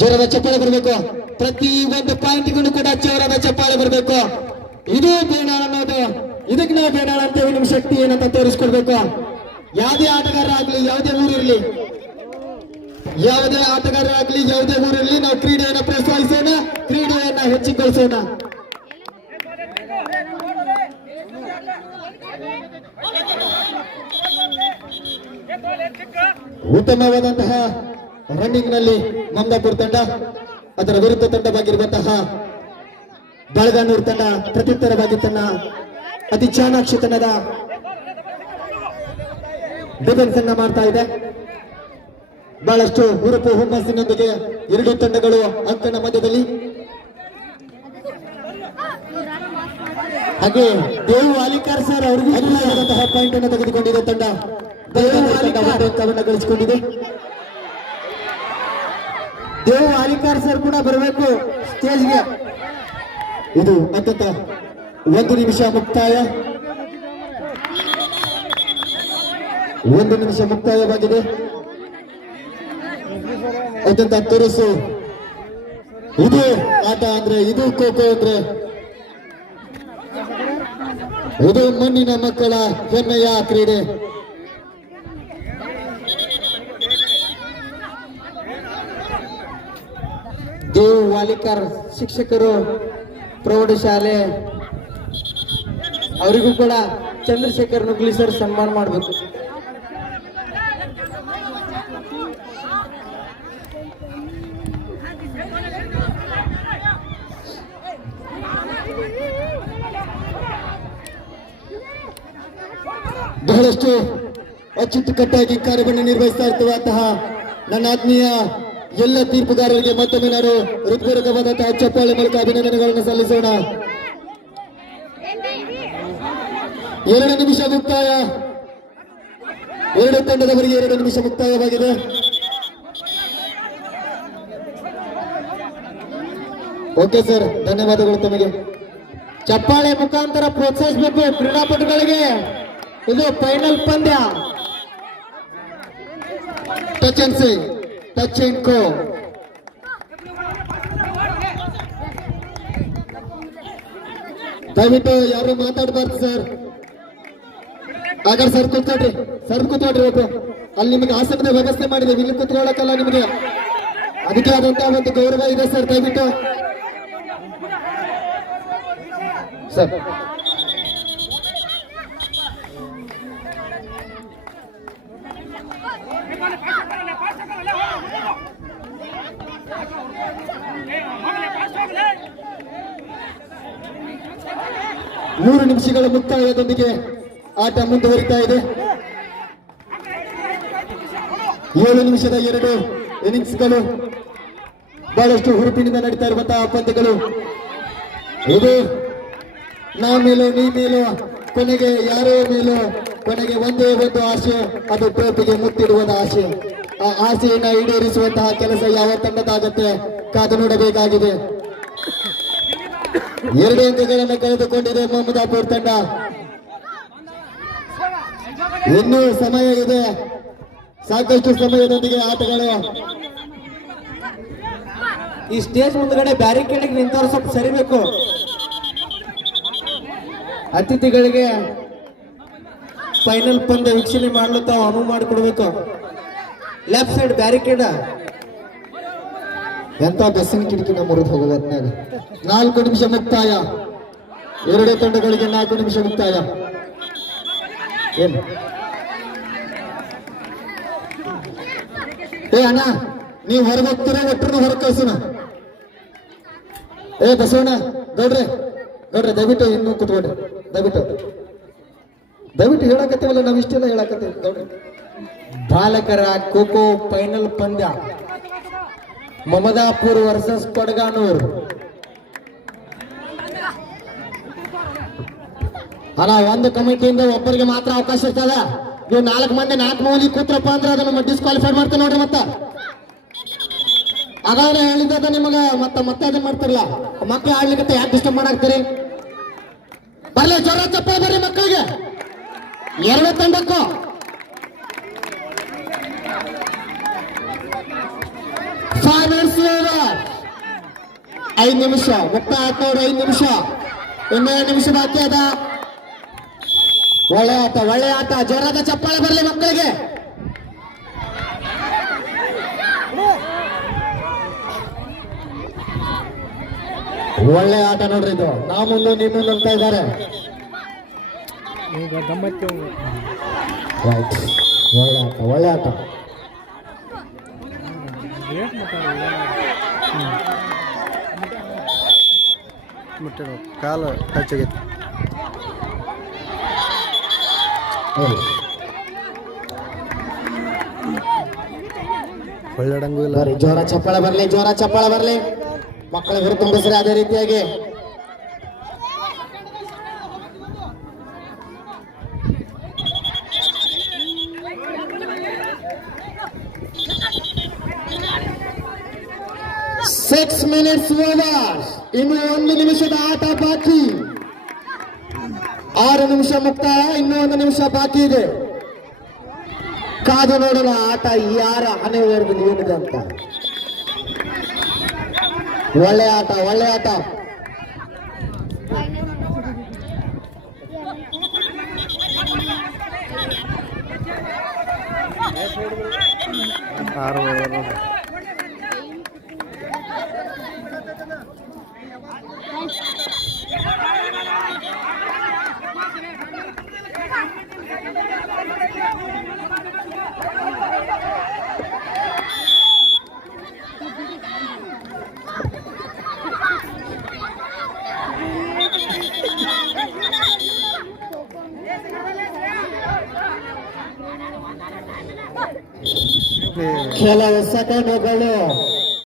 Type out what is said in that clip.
ಜೋರಾದ ಚಪ್ಪಾಳೆ ಬರಬೇಕು ಪ್ರತಿ ಒಂದು ಪಾಯಿಂಟ್ಗೂ ಕೂಡ ಜೋರಾದ ಚಪ್ಪಾಳೆ ಬರಬೇಕು ಇದು ಬೇಡ ಅನ್ನೋದು ಇದಕ್ಕೆ ನಾವು ಬೇನಾಳ ಅಂತೇವೆ ನಿಮ್ ಶಕ್ತಿ ಏನಂತ ತೋರಿಸ್ಕೊಡ್ಬೇಕು ಯಾವುದೇ ಆಟಗಾರ ಆಗ್ಲಿ ಯಾವುದೇ ಊರಿರ್ಲಿ ಯಾವುದೇ ಆಟಗಾರ ಆಗ್ಲಿ ಯಾವುದೇ ಊರಿರ್ಲಿ ನಾವು ಕ್ರೀಡೆಯನ್ನ ಪ್ರೋತ್ಸಾಹಿಸೋಣ ಕ್ರೀಡೆಯನ್ನ ಹೆಚ್ಚಿಗೊಳಿಸೋಣ ಉತ್ತಮವಾದಂತಹ ರನ್ನಿಂಗ್ನಲ್ಲಿ ಮಮದಾಪುರ್ ತಂಡ, ಅದರ ವಿರುದ್ಧ ತಂಡವಾಗಿರುವಂತಹ ಬೆಳಗಾನೂರು ತಂಡ ಪ್ರತ್ಯುತ್ತರವಾಗಿ ತನ್ನ ಅತಿ ಚಾಣಾಕ್ಷತನದ ಡಿಫೆನ್ಸ್ ಅನ್ನ ಮಾಡ್ತಾ ಇದೆ. ಬಹಳಷ್ಟು ಹುರುಪು ಹುಮ್ಮಸ್ಸಿನೊಂದಿಗೆ ಎರಡು ತಂಡಗಳು ಅಂಕಣ ಮಧ್ಯದಲ್ಲಿ. ಹಾಗೆ ದೇವು ಅಲಿಕಾರ್ ಸರ್ ಅವರಿಗೂ ಪಾಯಿಂಟ್ ಅನ್ನು ತೆಗೆದುಕೊಂಡಿದೆ ತಂಡ. ದೇವು ವಾಲಿಕಾರ್ ಅಂಕವನ್ನು ಗಳಿಸಿಕೊಂಡಿದೆ ದೇವ ವಾಲಿಕಾರ್ ಸರ್ ಕೂಡ ಬರಬೇಕು ಸ್ಟೇಜ್ಗೆ. ಇದು ಅತ್ಯಂತ ಒಂದು ನಿಮಿಷ ಮುಕ್ತಾಯ. ಒಂದು ನಿಮಿಷ ಮುಕ್ತಾಯವಾಗಿದೆ. ಅತ್ಯಂತ ತುರುಸು. ಇದು ಆಟ ಅಂದ್ರೆ, ಇದು ಖೋಖೋ ಅಂದ್ರೆ. ಇದು ಮಣ್ಣಿನ ಮಕ್ಕಳ ಹೆಮ್ಮೆಯ ಕ್ರೀಡೆ. ದೇವ್ ವಾಲಿಕರ್ ಶಿಕ್ಷಕರು ಪ್ರೌಢಶಾಲೆ ಅವರಿಗೂ ಕೂಡ ಚಂದ್ರಶೇಖರ್ ನುಗ್ಲಿ ಸರ್ ಸನ್ಮಾನ ಮಾಡಬೇಕು. ಬಹಳಷ್ಟು ಅಚ್ಚುಕಟ್ಟಾಗಿ ಕಾರ್ಯವನ್ನು ನಿರ್ವಹಿಸ್ತಾ ಇರ್ತವಂತಹ ನನ್ನ ಆತ್ಮೀಯ ಎಲ್ಲ ತೀರ್ಪುಗಾರರಿಗೆ ಮತ್ತೊಮ್ಮೆ ನಾನು ಹೃತ್ಪೂರ್ವಕವಾದಂತಹ ಚಪ್ಪಾಳೆ ಮೂಲಕ ಅಭಿನಂದನೆಗಳನ್ನು ಸಲ್ಲಿಸೋಣ. ಎರಡು ನಿಮಿಷ ಮುಕ್ತಾಯ. ಎರಡು ತಂಡದವರಿಗೆ ಎರಡು ನಿಮಿಷ ಮುಕ್ತಾಯವಾಗಿದೆ. ಓಕೆ ಸರ್, ಧನ್ಯವಾದಗಳು ತಮಗೆ. ಚಪ್ಪಾಳೆ ಮುಖಾಂತರ ಪ್ರೋತ್ಸಾಹಿಸಬೇಕು ಕ್ರೀಡಾಪಟುಗಳಿಗೆ. ಇದು ಫೈನಲ್ ಪಂದ್ಯ. ಟಚ್ ಅಂಡ್ ಕೋ ದಯವಿಟ್ಟು ಯಾರು ಮಾತಾಡಬಾರ್ದು ಸರ್ ಹಾಗಾದ್ರೆ ಸರ್ ಕೂತ್ಕೊಳ್ರಿ. ಸರ್ ಕೂತ್ಕೊಳ್ರಿ ಒಬ್ಬರು ಅಲ್ಲಿ ನಿಮಗೆ ಆಸನದ ವ್ಯವಸ್ಥೆ ಮಾಡಿದೆ ಇಲ್ಲಿ ಕೂತ್ಕೊಳ್ಳೋಕ್ಕಲ್ಲ ನಿಮಗೆ. ಅದಕ್ಕೆ ಆದಂತಹ ಒಂದು ಗೌರವ ಇದೆ ಸರ್ ದಯವಿಟ್ಟು. ಸರ್ ಮೂರು ನಿಮಿಷಗಳ ಮುಕ್ತಾಯದೊಂದಿಗೆ ಆಟ ಮುಂದುವರಿತಾ ಇದೆ. ಏಳು ನಿಮಿಷದ ಎರಡು ಇನ್ನಿಂಗ್ಸ್ಗಳು. ಬಹಳಷ್ಟು ಹುರುಪಿನಿಂದ ನಡೀತಾ ಇರುವಂತಹ ಪಂದ್ಯಗಳು. ಇದು ನಾ ಮೇಲೋ, ನೀ ಮೇಲೋ, ಕೊನೆಗೆ ಯಾರೋ ಮೇಲೋ, ಕೊನೆಗೆ ಒಂದೇ ಒಂದು ಆಸೆ, ಅದು ಟೋಪಿಗೆ ಮುತ್ತಿಡುವುದ ಆಸೆ. ಆ ಆಸೆಯನ್ನ ಈಡೇರಿಸುವಂತಹ ಕೆಲಸ ಯಾವ ತಂಡದಾಗತ್ತೆ ಕಾದು ನೋಡಬೇಕಾಗಿದೆ. ಎರಡು ಅಂಕಗಳನ್ನು ಕಳೆದುಕೊಂಡಿದೆ ಮೊಹಮ್ಮದಾಪುರ್ ತಂಡ. ಇನ್ನೂ ಸಮಯ ಇದೆ. ಸಾಕಷ್ಟು ಸಮಯದೊಂದಿಗೆ ಆಟಗಳು. ಈ ಸ್ಟೇಜ್ ಮುಂದ್ಗಡೆ ಬ್ಯಾರಿಕೇಡ್ ನಿಂತವ್ರು ಸ್ವಲ್ಪ ಸರಿಬೇಕು ಅತಿಥಿಗಳಿಗೆ ಫೈನಲ್ ಪಂದ್ಯ ವೀಕ್ಷಣೆ ಮಾಡಲು ತಾವು ಅನುವು ಮಾಡಿಕೊಡ್ಬೇಕು. Left side barricade. ಎಂತ ಬಸ್ಸಿನ ನಮ್ಮ ಮುರಿದು ಹೋಗುವತ್ನಾಗ ನಾಲ್ಕು ನಿಮಿಷ ಮುಕ್ತಾಯ. ಎರಡೇ ತಂಡಗಳಿಗೆ ನಾಲ್ಕು ನಿಮಿಷ ಮುಕ್ತಾಯ. ಏನು? ಏ ಅಣ್ಣ, ನೀವು ಹೊರಗೆ ಹೋಗ್ತೀರ? ಒಟ್ಟರು ಹೊರಗೆ ಏ ಬಸವಣ್ಣ, ಗೌಡ್ರೆ ಗೌಡ್ರೆ, ದಯವಿಟ್ಟು ಇನ್ನೂ ಕುತ್ಕೊಡ್ರಿ ದಯವಿಟ್ಟು. ದಯವಿಟ್ಟು ಹೇಳಕತ್ತೀವಲ್ಲ ನಾವು ಇಷ್ಟೆಲ್ಲ ಹೇಳಕತ್ತೀವಿ. ಗೌಡ್ರೆ. ಬಾಲಕರ ಖೋಖೋ ಫೈನಲ್ ಪಂದ್ಯ. ಮಮದಾಪುರ್ ವರ್ಸಸ್ ಕೊಡಗಾನೂರ್. ಅಲ್ಲ, ಒಂದು ಕಮಿಟಿಯಿಂದ ಒಬ್ಬರಿಗೆ ಮಾತ್ರ ಅವಕಾಶ ಇರ್ತದ? ನೀವು ನಾಲ್ಕು ಮಂದಿ, ನಾಲ್ಕು ಮೌಲಿ ಕೂತ್ರಪ್ಪ ಅಂದ್ರೆ ಅದನ್ನ ಡಿಸ್ಕ್ವಾಲಿಫೈ ಮಾಡ್ತೀನಿ ನೋಡ್ರಿ ಮತ್ತ. ಅದಾದ್ರೆ ಹೇಳಿದ ನಿಮಗ ಮತ್ತ, ಮತ್ತೆ ಅದನ್ನ ಮಾಡ್ತಿರಲ್ಲ? ಮಕ್ಳು ಆಡ್ಲಿಕ್ಕೆ ಯಾಕೆ ಡಿಸ್ಟರ್ಬ್ ಮಾಡಾಕ್ತೀರಿ? ಬರ್ಲಿ, ಜ್ವರ ಚಪ್ಪಾಳೆ ಬರ್ರಿ ಮಕ್ಕಳಿಗೆ. ಎರಡು ತಂಡಕ್ಕೂ. ಓವರ್ ಐದು ನಿಮಿಷ ಆಟ ನೋಡಿ ಐದು ನಿಮಿಷ ಇನ್ನೆರಡು ನಿಮಿಷ ಬಾಕಿ ಅದ ಒಳ್ಳೆ ಆಟ ಒಳ್ಳೆ ಆಟ ಜೋರಾದ ಚಪ್ಪಾಳೆ ಬರಲಿ ಮಕ್ಕಳಿಗೆ ಒಳ್ಳೆ ಆಟ ನೋಡ್ರಿ ಇದು ನಾ ಮುಂದೆ ನೀ ಮುಂದೆ ಅಂತ ಇದ್ದಾರೆ ಒಳ್ಳೆ ಆಟ ಒಳ್ಳೆ ಆಟ ರೇಟ್ ಮುಟ್ಟಿರೋ ಕಾಲು ಟಚ್ ಆಗೈತೆ ಒಳ್ಳೆ ಒಳ್ಳೆಡಂಗೂ ಇಲ್ಲ. ಜೋರ ಚಪ್ಪಳ ಬರ್ಲಿ ಜೋರ ಚಪ್ಪಳ ಬರ್ಲಿ. ಮಕ್ಕಳ ಗುರು ತುಂಬಿಸ್ರಿ ಅದೇ ರೀತಿಯಾಗಿ. ಸಿಕ್ಸ್ ಮಿನಿಟ್ಸ್ ಓವರ್ ಇನ್ನು ಒಂದು ನಿಮಿಷದ ಆಟ ಬಾಕಿ. ಆರು ನಿಮಿಷ ಮುಕ್ತಾಯ ಇನ್ನೂ ಒಂದು ನಿಮಿಷ ಬಾಕಿ ಇದೆ. ಕಾದು ನೋಡೋಣ ಆಟ ಯಾರ ಹಣೆವರೆಗೂ ಏನಿದೆ ಅಂತ. ಒಳ್ಳೆ ಆಟ ಒಳ್ಳೆ ಆಟ. ಆರು ಕೆಲವು ಸೆಕೆಂಡುಗಳು